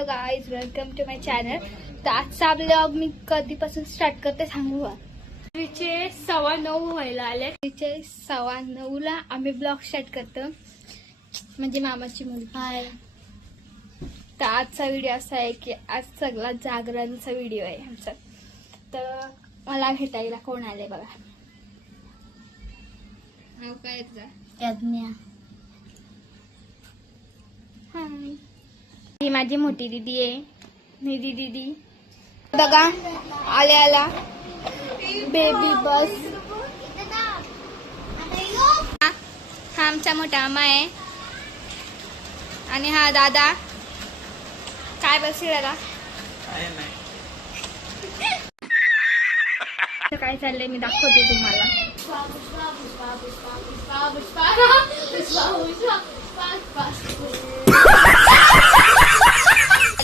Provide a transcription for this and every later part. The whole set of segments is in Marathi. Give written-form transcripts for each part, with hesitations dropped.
Hello guys, welcome to my channel. तर आजचा ब्लॉग मी कधीपासून स्टार्ट करते सांगू का? तिचे 9:15 व्हायला आले. तिचे 9:15ला आम्ही ब्लॉग स्टार्ट करतो, म्हणजे मामाची मुलगी आहे. तर आजचा व्हिडिओ असा आहे की आज सगळा जागरणचा व्हिडिओ आहे आमचा. तर मला भेटायला कोण आले बघा. नाव काय प्रज्ञा. हाय, ही माझी मोठी दीदी आहे, निधी दीदी. बघा आल्या बेबी बस. हा आमचा मोठा मामा आहे आणि हा दादा. काय बसले दादा? काय चाललंय मी दाखवते तुम्हाला.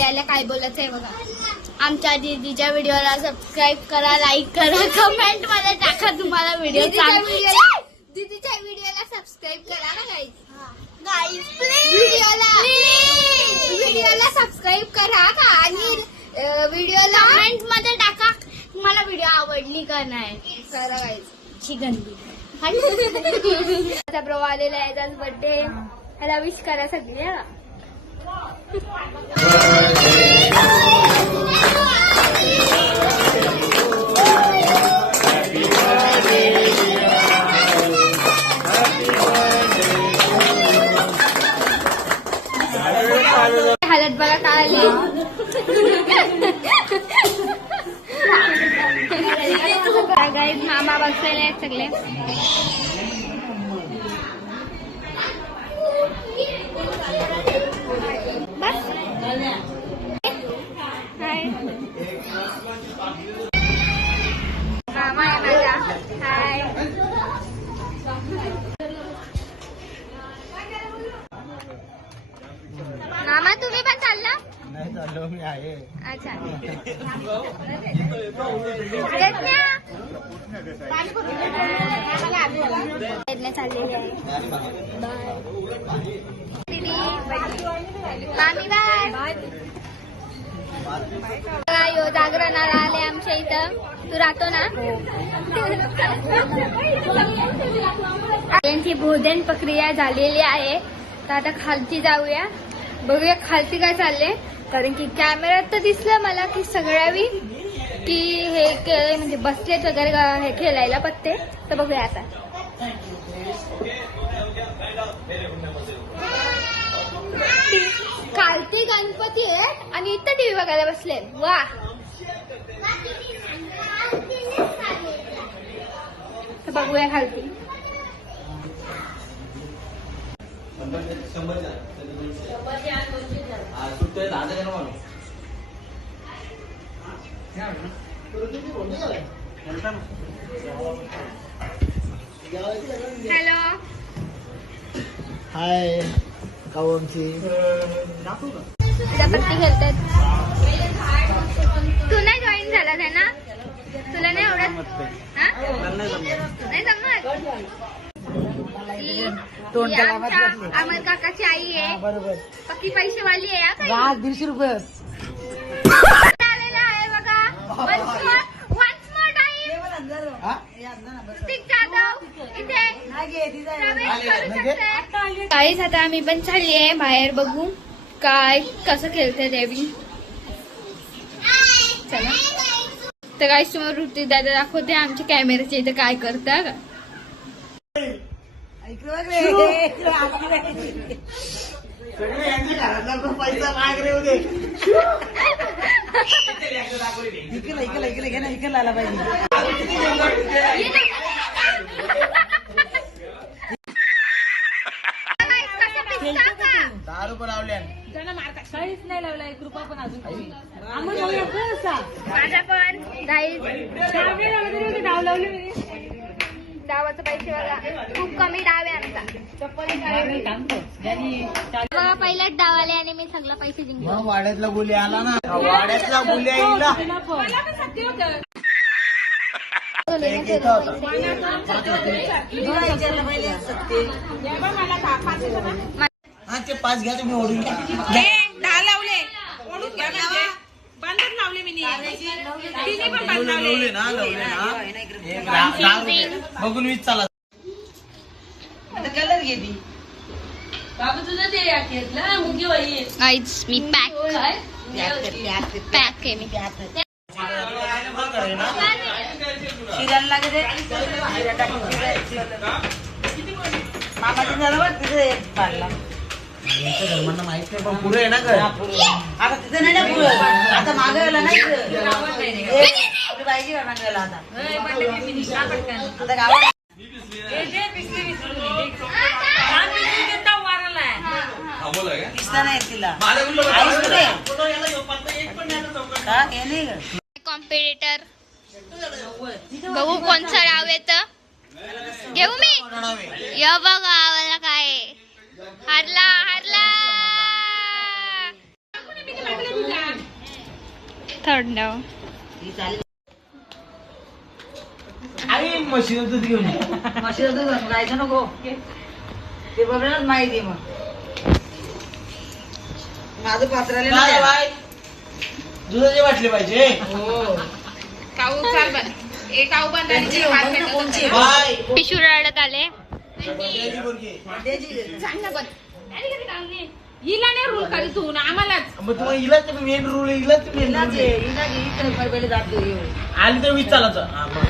आल्या काय बोलायचंय बघा. आमच्या दीदीच्या व्हिडिओला सबस्क्राईब करा, लाईक करा, कमेंट मध्ये टाका तुम्हाला व्हिडिओ. दीदीच्या व्हिडिओला सबस्क्राईब करा ना गाईज, प्लीज. व्हिडिओला सबस्क्राईब करा का, आणि व्हिडिओला कमेंट मध्ये टाका तुम्हाला व्हिडिओ आवडली का नाही. करा गाईज. चिकनबी आता ब्रो आलेला आहे, त्याचा बर्थडे. ह्याला विश करा सगळी. हालत बघा काय आली. गाईज मामा बसलेले आहेत सगळे. बस हाय मामा आहे माझा. हाय मामा, तुम्ही पण चालला? नाही चाललो मी आहे. अच्छा चाललेली आहे. दीदी मामी बाय. यो जागरणाला आले आमच्या इथं. तू राहतो ना? यांची भोजन प्रक्रिया झालेली आहे. तर आता खालती जाऊया, बघूया खालती काय चालले. कारण की कॅमेऱ्यात तर दिसलं मला की सगळ्यावी की हे केलंय, म्हणजे बसलेत वगैरे हे खेळायला पत्ते. तर बघूया आता. खालती गणपती आहेत आणि इथं टीव्ही बघायला बसले. वा, तर बघूया खालती. हॅलो हाय कावमची. पत्ती खेळतात. तू नाही जॉईन झाला आहे ना? तुला नाही आवडत? नाही जमत. अमर काकाची आई आहे, बरोबर. पक्की पैसेवाली आहे. 150 रुपये आलेला आहे बघा. Once more time stick Jadhav इथे प्रवेश करू शकते. काहीच आता आम्ही पण चालली आहे बाहेर, बघू काय कसं खेळते देवी. चला तर काय समोर ऋतिक दादा दाखवते आमच्या कॅमेऱ्याच्या इथे काय करता का. पैसा माग रे उदे. इकडे आला पाहिजे. 10 रुपये लावले. काहीच नाही लावला. 1 रुपया पण अजून माझा पण डाव लावले. डावाचे पैसे बघा, खूप कमी डाव आहे आमचा. बघा पहिल्याच डाव आले आणि मी सगळं पैसे जिंकले. मग वाड्यातला गुली आला ना, वाड्यातला गुली आईला. ते 5 घ्या तुम्ही ओढून. 10 लावले. ओढून घ्या म्हणजे. बंधन लावले मी तिने पण बंद लवले लावले. ना हे दहा रुपये. बघून वीज चाला कलर घेती बाबा तुझं ते घेतलं मुंगी बाई. गाईज मी पॅक आहे मी. शिरायला लागते शिरा टाकून मामाची झालं बघ तिथे एक पाडला धर्मांना माहित नाही पण पुढे आहे ना घर आता तिथं नाही ना पुरं आता मागे गेला नाही आपली बाईची घरमान गेला आता आता गावात दिसता नाही तिला आईस कुठे? का? हे नाही गं. कॉम्पिटिटर बघू कोणचं नाव येतं. घेऊ मी या बघा आम्हाला काय हारला हारला. थर्ड नाव ही चालली. आई म्हशीचं दूध घेऊन ये. म्हशीचं दूध घेऊन जायचं नको ते बघण्याच माहिती मग माझं पात्राला काय नाही. बाय दुधाचे वाटले पाहिजे काऊ चाल बन. एक काऊ बंद आणि कोणची? एक हात कोणची? फेकत कोणची? होता. बाय पिशू रडत आले. द्यायची पोरगी. द्यायची घे. हिला नाही रूल करी तू ना आम्हालाच. मग तुम्हाला इलाच मेन रूल इलाच मेन हिला रूल घे, हिला घे, इकडे पहिले जातो येऊ. आली तर वीज चालायचं हा, मग.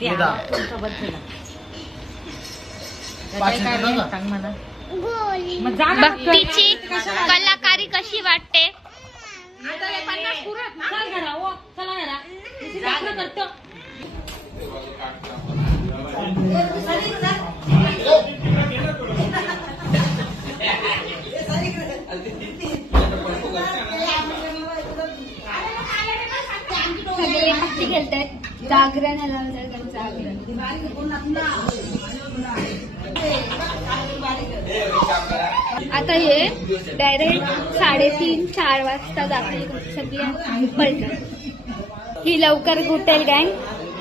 ते हे दहा. तुमचा बर्थडे ना. पाचशे काय देतो का? सांग मला. मग जा ना. भक्तीची कलाकारी कशी वाटते. आता हे 50 पुरत ना. चल घरा हो. चला घरा. किती दाखलं करतो. सगळे भक्ती खेळतात. जागरण जागरण आता हे डायरेक्ट 3:30-4 वाजता जातील सगळी पळतात. ही लवकर उठेल गँग.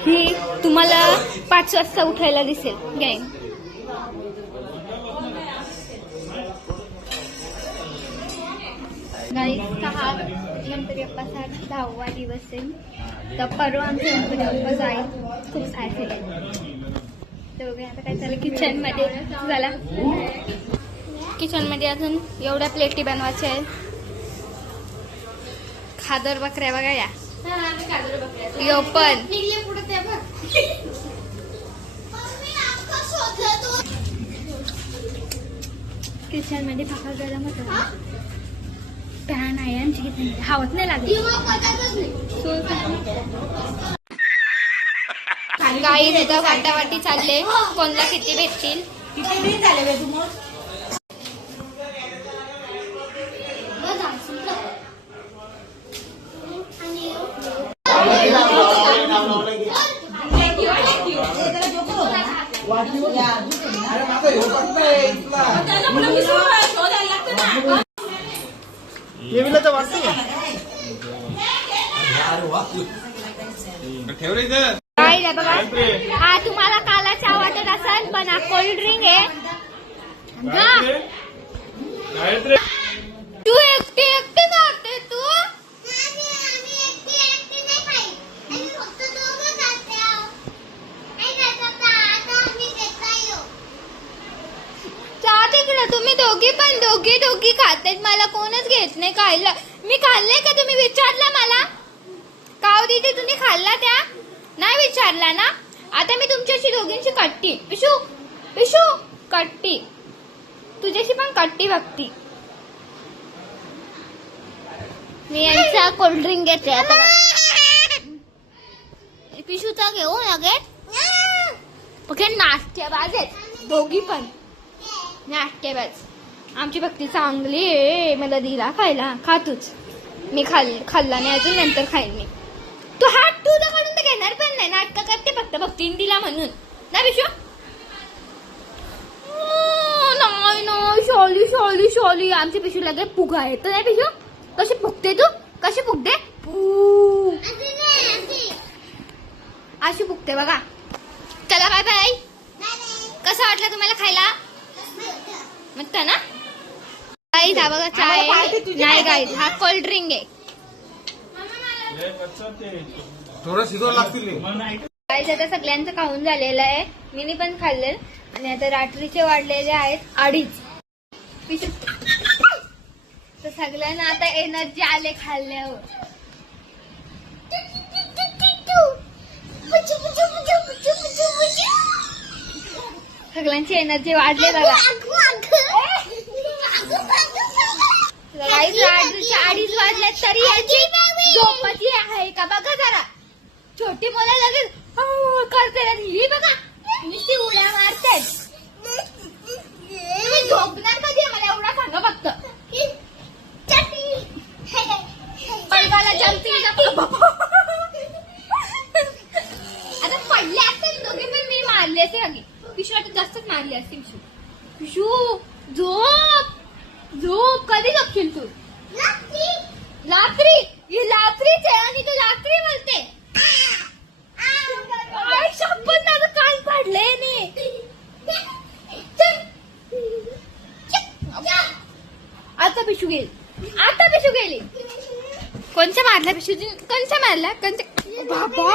ही तुम्हाला 5 वाजता उठायला दिसेल गँग. गाईचा हा गणपती बाप्पाचा 10वा दिवस आहे. तर परवा आमचे गणपती बाप्पा जाईल खूप सारे तर बघा आता काय चाललं किचन मध्ये. झाला किचन मध्ये अजून एवढ्या प्लेटी बनवायच्या आहेत. खादर बकऱ्या बघा या यो पण किचन मध्ये फाका गरम होता. पॅन आहे आमची किचन मध्ये हवत नाही लागली. गाई तिथं वाटावाटी चालले कोणला किती भेटतील. किती दिन झाले बे तू मग? अरे माझा ह्यो पडतोय इथला. देवीला तर वाटतं का? अरे वा. काय रे बघा हा तुम्हाला काला चहा वाटत असेल पण हा कोल्ड ड्रिंक आहे. तू एकटी एकटी खाते तू. चहा तिकडे तुम्ही दोघी खातेत. मला कोणच घेत नाही खायला. मी खाल्ले का तुम्ही विचारलं मला. काव दिदी तुम्ही खाल्ला त्या नाही विचारला ना. आता मी तुमच्याशी दोघींची कट्टी. पिशू पिशू कट्टी तुझ्याशी पण कट्टी बघती. मी यांचा कोल्ड्रिंक घेते आता. पिशूचा घेऊ लागेल ओके. नाश्त्याबाज आहेत दोघी पण नाश्त्याबाज. आमची भक्ती चांगली आहे. मला दिला खायला खा तूच. मी खाल्ला नाही अजून नंतर खाईन मी. तू हात तुझा काढून तर घेणार पण नाही. नाटक करते फक्त भक्तीने दिला म्हणून ना पिशू. नाही शॉली शॉली शॉली. आमची पिशू लगे पुगा येतो नाही पिशू. कशी फुगते तू कशी फुगते. अशी फुगते बघा. चला बाय बाय. कसं वाटलं तुम्हाला खायला मस्त ना. हा बघा चाय नाही गाईज, हा कोल्ड ड्रिंक आहे. थोडं शिजवावं लागतील. गाईज आता सगळ्यांचं खाऊन झालेलं आहे, मी पण खाल्ले. आणि आता रात्रीचे वाढलेले आहेत 2:30. तर सगळ्यांना आता एनर्जी आले खाल्ल्यावर. सगळ्यांची एनर्जी वाढली बघा. गाईज रात्रीचे 2:30 वाजले तरी याची झोपची आहे का बघा जरा. छोटी मुलं लगेच करते ही बघा, नुसती उड्या मारते. तुम्ही झोपणार कधी मला एवढा सांगा फक्त. पडगाला जंपिंग आता पडले असते दोघे पण मी मारले असते अगदी. पिशू आता जास्तच मारली असते. पिशू झोप झोप. कधी झोपशील तू? रात्री. ही रात्रीच आहे आणि तू रात्री बोलते. शपथ माझं कान पाडलंय नाही. आता पिशू गेली. आता पिशू गेली. कोणत्या मारल्या पिशू? कोणत्या मारल्या? कोणत्या? बाबा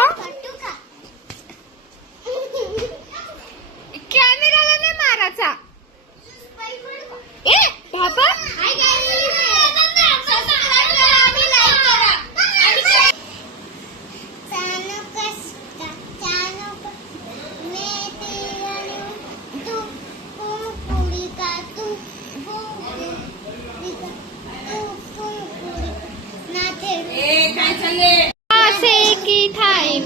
कॅमेराला नाही मारायचा. ए बाबा असे की टाइम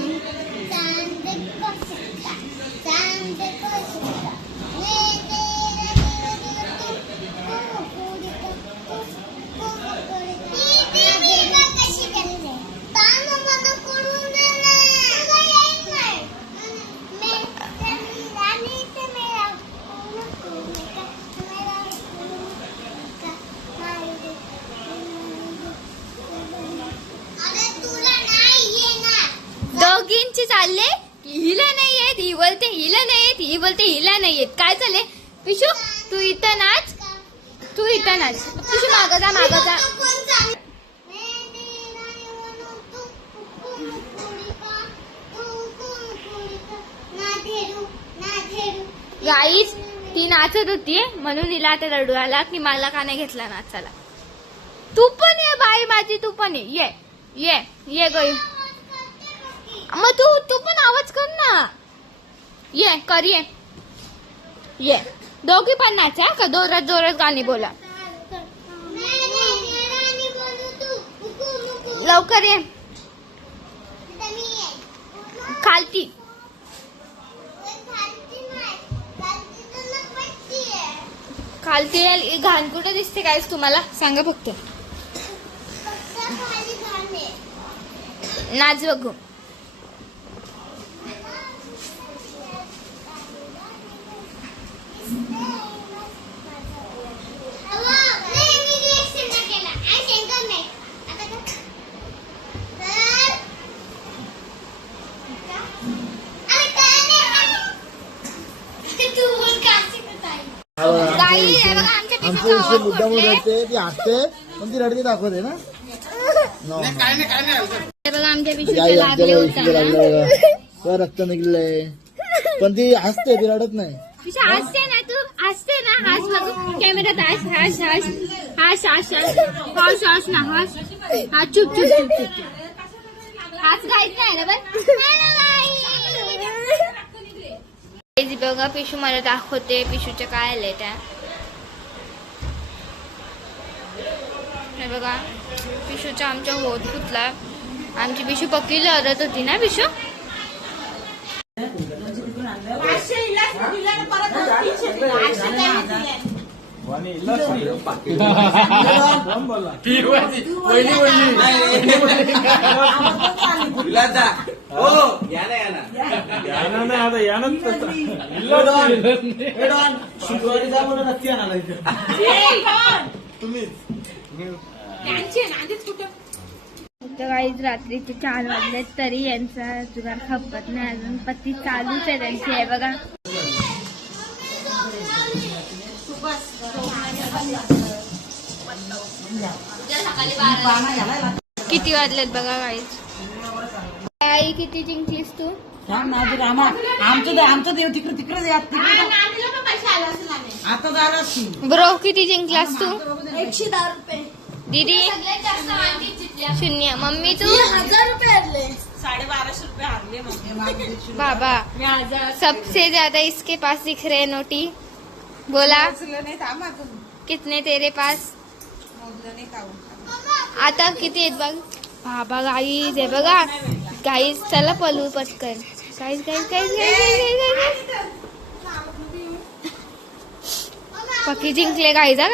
दोघींची चालले. हिला नाही येत, ही बोलते हिला नाही येत, ही बोलते हिला नाही येत. काय चालले? पिशू तू इथं नाच, तू इथं नाच. पिशू मागं जा, मागं जा. गाईस ती नाचत होती म्हणून हिला आता रडू आला की मला का नाही घेतला नाचाला. तू पण ये बाई माझी, तू पण ये ये ये गई. मग तू पण आवाज कर ना. ये कर ये दोघी पण नाचा का. जोरात जोरात गाणी बोला. लवकर ये. खालती खालती घाण कुठे दिसते काय तुम्हाला सांगा फक्त. नाच बघू. आमच्या विषय मुद्दामून रडते, ती हसते पण ती रडते दाखवते ना. बघा आमच्या पिशूच्या लागले होता रक्त निघलंय पण ती हसते, ती रडत नाही. पिशू हसते ना, तू हसते ना. हस बघू कॅमेरात. हस हस हस हस हस हस हस ना. हस हा चुप चुप चुप चुप. हस गायच नाही ना पण. बघा पिशू मला दाखवते पिशूच्या काय आलंय त्या. हे बघा पिशूच्या आमच्या होत फुटला. आमची पिशू पक्की लढत होती ना पिशू. शुक्रवारी जा म्हणून नक्की आणाला तुम्ही. तर काहीच रात्रीचे 4 वाजले तरी यांचा जुगार खपत नाही. अजून पत्ती चालूच आहे त्यांची. आहे बघा पाना घालायला लागतं. किती वाजलेत बघा गाईज. आई किती जिंकलीस तू? थांब ना, अजून आमचं देव तिकडे तिकडे आता झालाच की. ब्रो किती जिंकलास तू? 110 रुपये. दीदी 0. मम्मी तू? 1000 रुपये हरले. 1250 रुपये हारले बाबा सबसे ज्यादा इसके पास दिख रहे नोटी. बोला कितने तेरे पास? आता किती आहेत बघ. बाबा गाईज आहे बघा. गाईज चला पलू पटकन. गाईज गाईज गाईज गाईज पक्की जिंकले गाईज. हा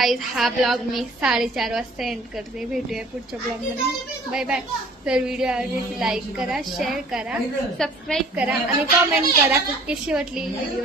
गाईज हा ब्लॉग मी 4:30 वाजता एंड करते. भेटूया पुढच्या ब्लॉग मध्ये. Bye bye. तर व्हिडिओ आवडल्यास लाईक करा, शेअर करा, सबस्क्राईब करा आणि कमेंट करा कशी वाटली व्हिडिओ.